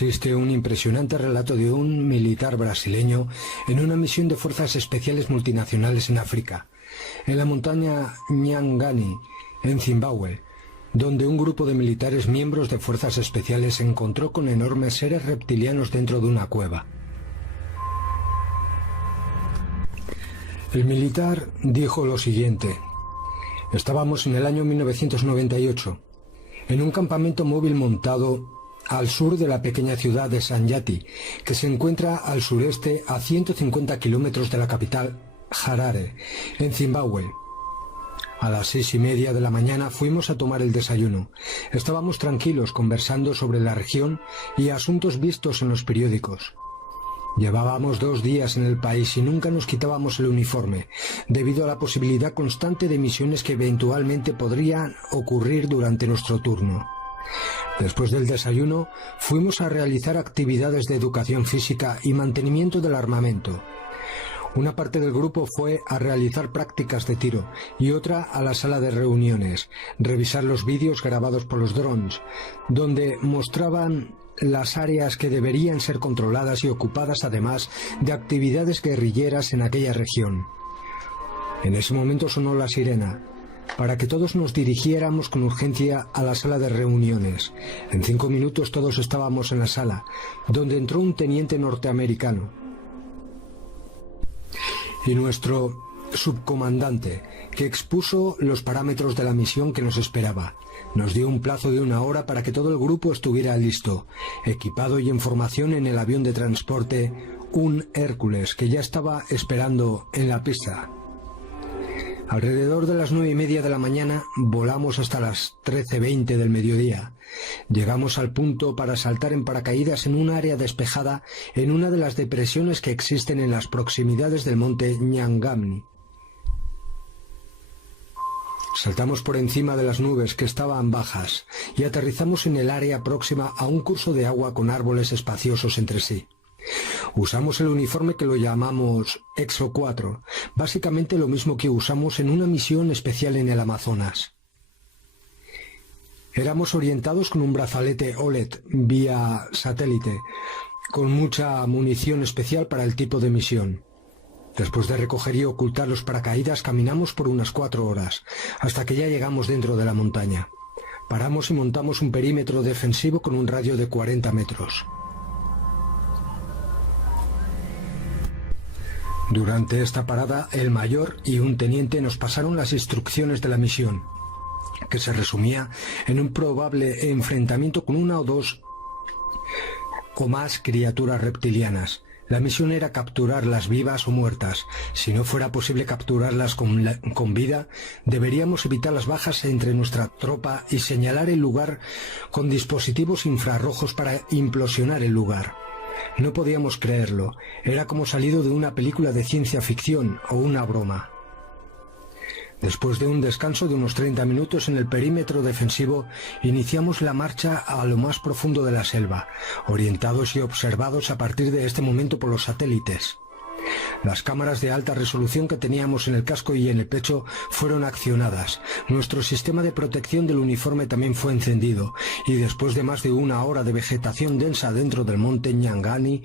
existe un impresionante relato de un militar brasileño en una misión de fuerzas especiales multinacionales en África, en la montaña Nyangani, en Zimbabue, donde un grupo de militares miembros de fuerzas especiales se encontró con enormes seres reptilianos dentro de una cueva. El militar dijo lo siguiente: estábamos en el año 1998, en un campamento móvil montado al sur de la pequeña ciudad de Sanyati, que se encuentra al sureste a 150 kilómetros de la capital, Harare, en Zimbabue. A las 6:30 de la mañana fuimos a tomar el desayuno. Estábamos tranquilos conversando sobre la región y asuntos vistos en los periódicos. Llevábamos 2 días en el país y nunca nos quitábamos el uniforme, debido a la posibilidad constante de misiones que eventualmente podrían ocurrir durante nuestro turno. Después del desayuno, fuimos a realizar actividades de educación física y mantenimiento del armamento. Una parte del grupo fue a realizar prácticas de tiro y otra a la sala de reuniones, revisar los vídeos grabados por los drones, donde mostraban las áreas que deberían ser controladas y ocupadas, además de actividades guerrilleras en aquella región. En ese momento sonó la sirena, para que todos nos dirigiéramos con urgencia a la sala de reuniones. En 5 minutos todos estábamos en la sala, donde entró un teniente norteamericano y nuestro subcomandante, que expuso los parámetros de la misión que nos esperaba. Nos dio un plazo de 1 hora para que todo el grupo estuviera listo, equipado y en formación en el avión de transporte, un Hércules, que ya estaba esperando en la pista. Alrededor de las 9:30 de la mañana volamos hasta las 13:20 del mediodía. Llegamos al punto para saltar en paracaídas en un área despejada en una de las depresiones que existen en las proximidades del monte Nyangani. Saltamos por encima de las nubes que estaban bajas y aterrizamos en el área próxima a un curso de agua con árboles espaciosos entre sí. Usamos el uniforme que lo llamamos Exo 4, básicamente lo mismo que usamos en una misión especial en el Amazonas. Éramos orientados con un brazalete OLED vía satélite, con mucha munición especial para el tipo de misión. Después de recoger y ocultar los paracaídas, caminamos por unas 4 horas, hasta que ya llegamos dentro de la montaña. Paramos y montamos un perímetro defensivo con un radio de 40 metros. Durante esta parada, el mayor y un teniente nos pasaron las instrucciones de la misión, que se resumía en un probable enfrentamiento con 1 o 2 o más criaturas reptilianas. La misión era capturarlas vivas o muertas. Si no fuera posible capturarlas con vida, deberíamos evitar las bajas entre nuestra tropa y señalar el lugar con dispositivos infrarrojos para implosionar el lugar. No podíamos creerlo, era como salido de una película de ciencia ficción o una broma. Después de un descanso de unos 30 minutos en el perímetro defensivo, iniciamos la marcha a lo más profundo de la selva, orientados y observados a partir de este momento por los satélites. Las cámaras de alta resolución que teníamos en el casco y en el pecho fueron accionadas. Nuestro sistema de protección del uniforme también fue encendido, y después de más de 1 hora de vegetación densa dentro del monte Nyangani,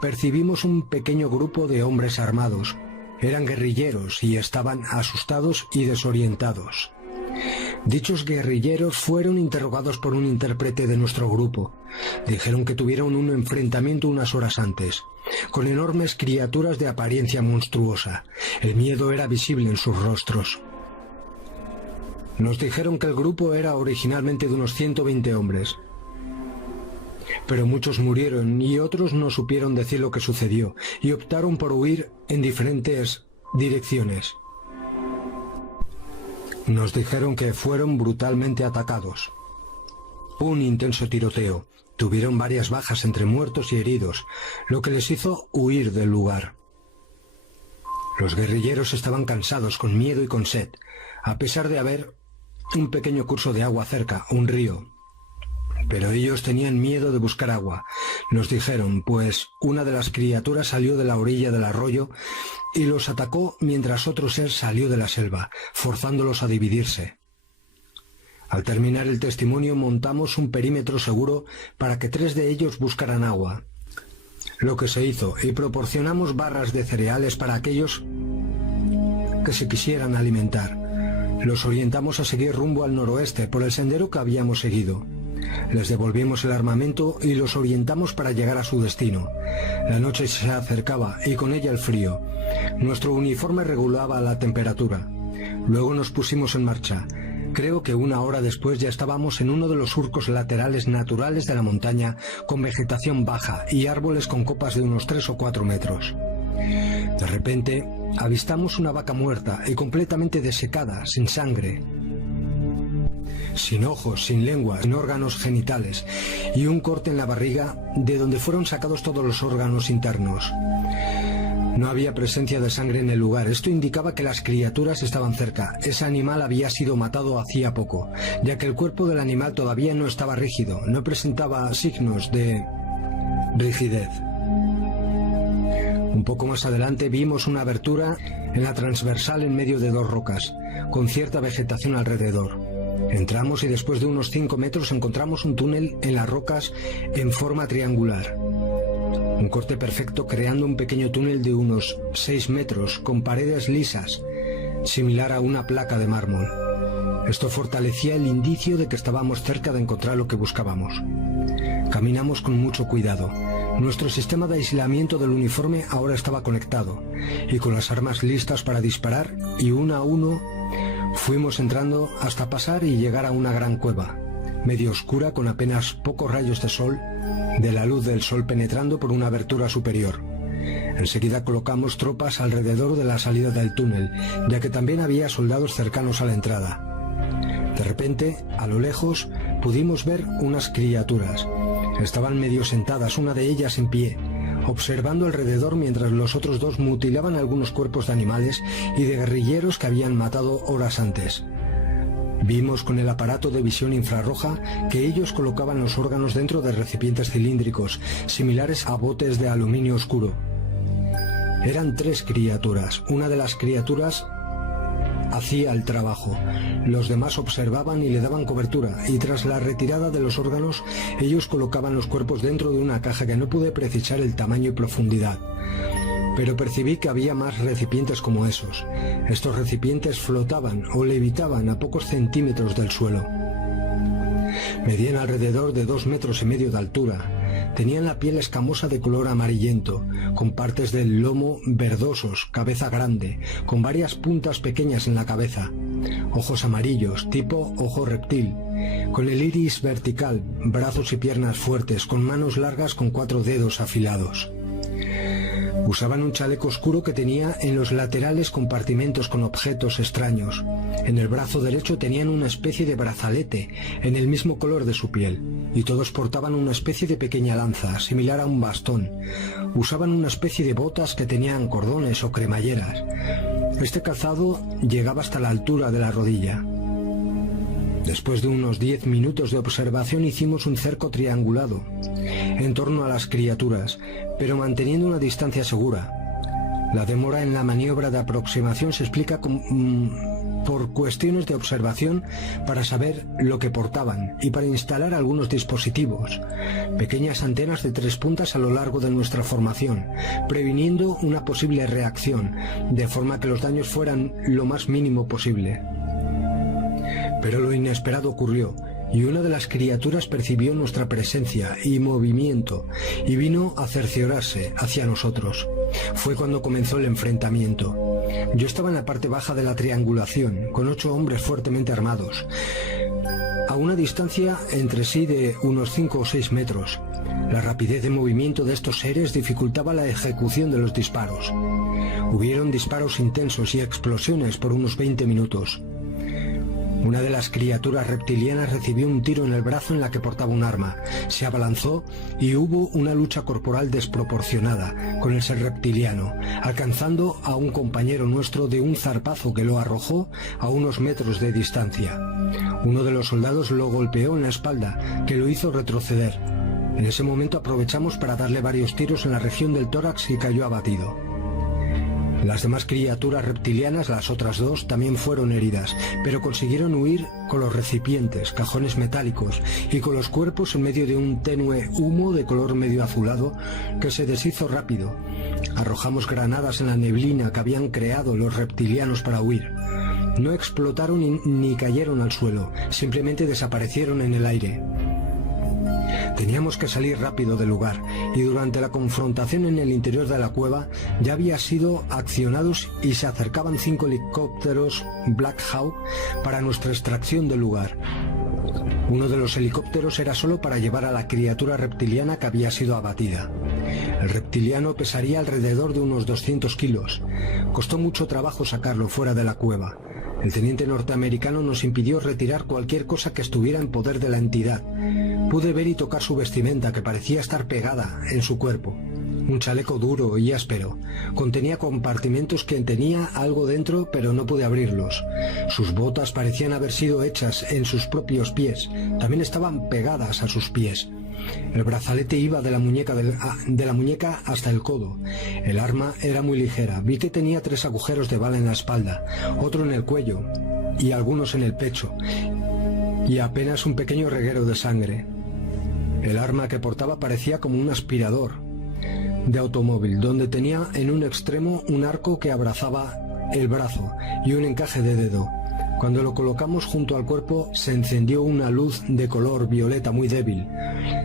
percibimos un pequeño grupo de hombres armados. Eran guerrilleros y estaban asustados y desorientados. Dichos guerrilleros fueron interrogados por un intérprete de nuestro grupo. Dijeron que tuvieron un enfrentamiento unas horas antes, con enormes criaturas de apariencia monstruosa. El miedo era visible en sus rostros. Nos dijeron que el grupo era originalmente de unos 120 hombres, pero muchos murieron y otros no supieron decir lo que sucedió y optaron por huir en diferentes direcciones. Nos dijeron que fueron brutalmente atacados. Un intenso tiroteo. Tuvieron varias bajas entre muertos y heridos, lo que les hizo huir del lugar. Los guerrilleros estaban cansados, con miedo y con sed, a pesar de haber un pequeño curso de agua cerca, un río. Pero ellos tenían miedo de buscar agua. Nos dijeron, pues una de las criaturas salió de la orilla del arroyo y los atacó mientras otro ser salió de la selva, forzándolos a dividirse. Al terminar el testimonio montamos un perímetro seguro para que 3 de ellos buscaran agua, lo que se hizo, y proporcionamos barras de cereales para aquellos que se quisieran alimentar. Los orientamos a seguir rumbo al noroeste por el sendero que habíamos seguido. Les devolvimos el armamento y los orientamos para llegar a su destino. La noche se acercaba y con ella el frío. Nuestro uniforme regulaba la temperatura. Luego nos pusimos en marcha. Creo que 1 hora después ya estábamos en uno de los surcos laterales naturales de la montaña, con vegetación baja y árboles con copas de unos 3 o 4 metros. De repente, avistamos una vaca muerta y completamente desecada, sin sangre, sin ojos, sin lengua, sin órganos genitales, y un corte en la barriga de donde fueron sacados todos los órganos internos. No había presencia de sangre en el lugar. Esto indicaba que las criaturas estaban cerca. Ese animal había sido matado hacía poco, ya que el cuerpo del animal todavía no estaba rígido, no presentaba signos de rigidez. Un poco más adelante vimos una abertura en la transversal en medio de 2 rocas, con cierta vegetación alrededor. Entramos y después de unos 5 metros encontramos un túnel en las rocas en forma triangular. Un corte perfecto creando un pequeño túnel de unos 6 metros con paredes lisas, similar a una placa de mármol. Esto fortalecía el indicio de que estábamos cerca de encontrar lo que buscábamos. Caminamos con mucho cuidado. Nuestro sistema de aislamiento del uniforme ahora estaba conectado, y con las armas listas para disparar, y uno a uno fuimos entrando hasta pasar y llegar a una gran cueva, medio oscura con apenas pocos rayos de sol, de la luz del sol penetrando por una abertura superior. Enseguida colocamos tropas alrededor de la salida del túnel, ya que también había soldados cercanos a la entrada. De repente, a lo lejos, pudimos ver unas criaturas. Estaban medio sentadas, una de ellas en pie, observando alrededor mientras los otros 2 mutilaban algunos cuerpos de animales y de guerrilleros que habían matado horas antes. Vimos con el aparato de visión infrarroja que ellos colocaban los órganos dentro de recipientes cilíndricos, similares a botes de aluminio oscuro. Eran 3 criaturas. Una de las criaturas hacía el trabajo. Los demás observaban y le daban cobertura, y tras la retirada de los órganos, ellos colocaban los cuerpos dentro de una caja que no pude precisar el tamaño y profundidad. Pero percibí que había más recipientes como esos. Estos recipientes flotaban o levitaban a pocos centímetros del suelo. Medían alrededor de 2,5 metros de altura. Tenían la piel escamosa de color amarillento, con partes del lomo verdosos, cabeza grande, con varias puntas pequeñas en la cabeza, ojos amarillos, tipo ojo reptil, con el iris vertical, brazos y piernas fuertes, con manos largas con 4 dedos afilados. Usaban un chaleco oscuro que tenía en los laterales compartimentos con objetos extraños. En el brazo derecho tenían una especie de brazalete en el mismo color de su piel, y todos portaban una especie de pequeña lanza, similar a un bastón. Usaban una especie de botas que tenían cordones o cremalleras. Este calzado llegaba hasta la altura de la rodilla. Después de unos 10 minutos de observación hicimos un cerco triangulado en torno a las criaturas, pero manteniendo una distancia segura. La demora en la maniobra de aproximación se explica por cuestiones de observación para saber lo que portaban y para instalar algunos dispositivos, pequeñas antenas de 3 puntas a lo largo de nuestra formación, previniendo una posible reacción, de forma que los daños fueran lo más mínimo posible. Pero lo inesperado ocurrió, y una de las criaturas percibió nuestra presencia y movimiento, y vino a cerciorarse hacia nosotros. Fue cuando comenzó el enfrentamiento. Yo estaba en la parte baja de la triangulación, con 8 hombres fuertemente armados, a una distancia entre sí de unos 5 o 6 metros. La rapidez de movimiento de estos seres dificultaba la ejecución de los disparos. Hubieron disparos intensos y explosiones por unos 20 minutos. Una de las criaturas reptilianas recibió un tiro en el brazo en la que portaba un arma. Se abalanzó y hubo una lucha corporal desproporcionada con el ser reptiliano, alcanzando a un compañero nuestro de un zarpazo que lo arrojó a unos metros de distancia. Uno de los soldados lo golpeó en la espalda, que lo hizo retroceder. En ese momento aprovechamos para darle varios tiros en la región del tórax y cayó abatido. Las demás criaturas reptilianas, las otras dos, también fueron heridas, pero consiguieron huir con los recipientes, cajones metálicos y con los cuerpos en medio de un tenue humo de color medio azulado que se deshizo rápido. Arrojamos granadas en la neblina que habían creado los reptilianos para huir. No explotaron ni cayeron al suelo, simplemente desaparecieron en el aire. Teníamos que salir rápido del lugar, y durante la confrontación en el interior de la cueva ya había sido accionados y se acercaban 5 helicópteros Black Hawk para nuestra extracción del lugar. Uno de los helicópteros era solo para llevar a la criatura reptiliana que había sido abatida. El reptiliano pesaría alrededor de unos 200 kilos. Costó mucho trabajo sacarlo fuera de la cueva. El teniente norteamericano nos impidió retirar cualquier cosa que estuviera en poder de la entidad. Pude ver y tocar su vestimenta, que parecía estar pegada en su cuerpo. Un chaleco duro y áspero. Contenía compartimentos que tenía algo dentro, pero no pude abrirlos. Sus botas parecían haber sido hechas en sus propios pies. También estaban pegadas a sus pies. El brazalete iba de la muñeca hasta el codo. El arma era muy ligera. Vi que tenía 3 agujeros de bala en la espalda, otro en el cuello y algunos en el pecho, y apenas un pequeño reguero de sangre. El arma que portaba parecía como un aspirador de automóvil, donde tenía en un extremo un arco que abrazaba el brazo y un encaje de dedo. Cuando lo colocamos junto al cuerpo se encendió una luz de color violeta muy débil,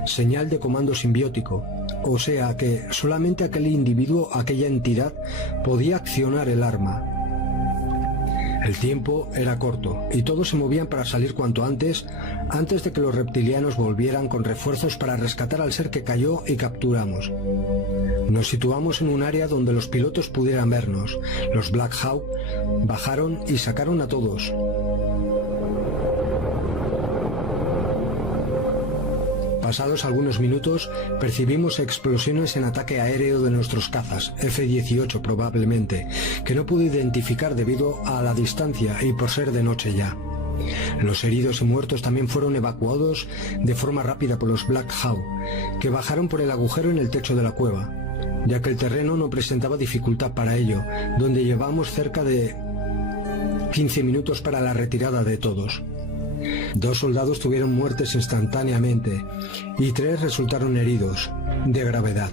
señal de comando simbiótico, o sea que solamente aquel individuo, aquella entidad, podía accionar el arma. El tiempo era corto y todos se movían para salir cuanto antes de que los reptilianos volvieran con refuerzos para rescatar al ser que cayó y capturamos. Nos situamos en un área donde los pilotos pudieran vernos. Los Black Hawk bajaron y sacaron a todos. Pasados algunos minutos, percibimos explosiones en ataque aéreo de nuestros cazas, F-18 probablemente, que no pude identificar debido a la distancia y por ser de noche ya. Los heridos y muertos también fueron evacuados de forma rápida por los Black Hawk, que bajaron por el agujero en el techo de la cueva, ya que el terreno no presentaba dificultad para ello, donde llevamos cerca de 15 minutos para la retirada de todos. 2 soldados tuvieron muertes instantáneamente y 3 resultaron heridos de gravedad.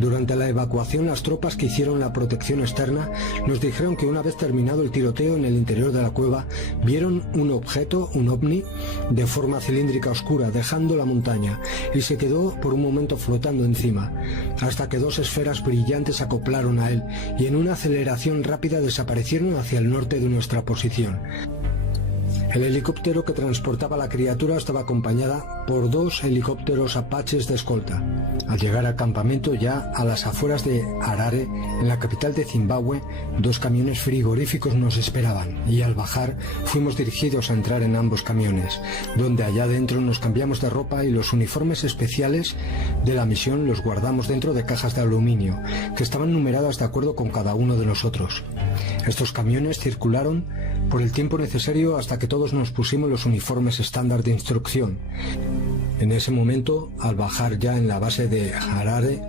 Durante la evacuación, las tropas que hicieron la protección externa nos dijeron que una vez terminado el tiroteo en el interior de la cueva, vieron un objeto, un ovni, de forma cilíndrica oscura, dejando la montaña, y se quedó por un momento flotando encima, hasta que 2 esferas brillantes se acoplaron a él, y en una aceleración rápida desaparecieron hacia el norte de nuestra posición. El helicóptero que transportaba a la criatura estaba acompañada por 2 helicópteros Apaches de escolta. Al llegar al campamento, ya a las afueras de Harare, en la capital de Zimbabue, 2 camiones frigoríficos nos esperaban, y al bajar fuimos dirigidos a entrar en ambos camiones, donde allá dentro nos cambiamos de ropa y los uniformes especiales de la misión los guardamos dentro de cajas de aluminio, que estaban numeradas de acuerdo con cada uno de nosotros. Estos camiones circularon por el tiempo necesario hasta que todos nos pusimos los uniformes estándar de instrucción. En ese momento, al bajar ya en la base de Harare,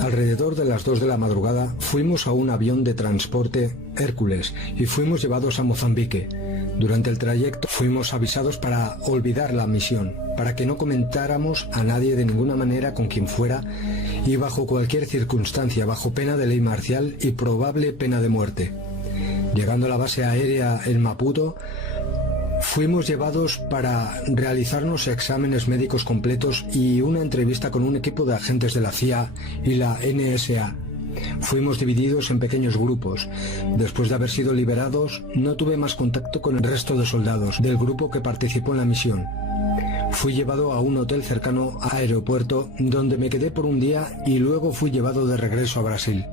alrededor de las 2 de la madrugada, fuimos a un avión de transporte Hércules y fuimos llevados a Mozambique. Durante el trayecto fuimos avisados para olvidar la misión, para que no comentáramos a nadie de ninguna manera con quien fuera y bajo cualquier circunstancia, bajo pena de ley marcial y probable pena de muerte. Llegando a la base aérea en Maputo, fuimos llevados para realizarnos exámenes médicos completos y una entrevista con un equipo de agentes de la CIA y la NSA. Fuimos divididos en pequeños grupos. Después de haber sido liberados, no tuve más contacto con el resto de soldados del grupo que participó en la misión. Fui llevado a un hotel cercano al aeropuerto, donde me quedé por un día y luego fui llevado de regreso a Brasil.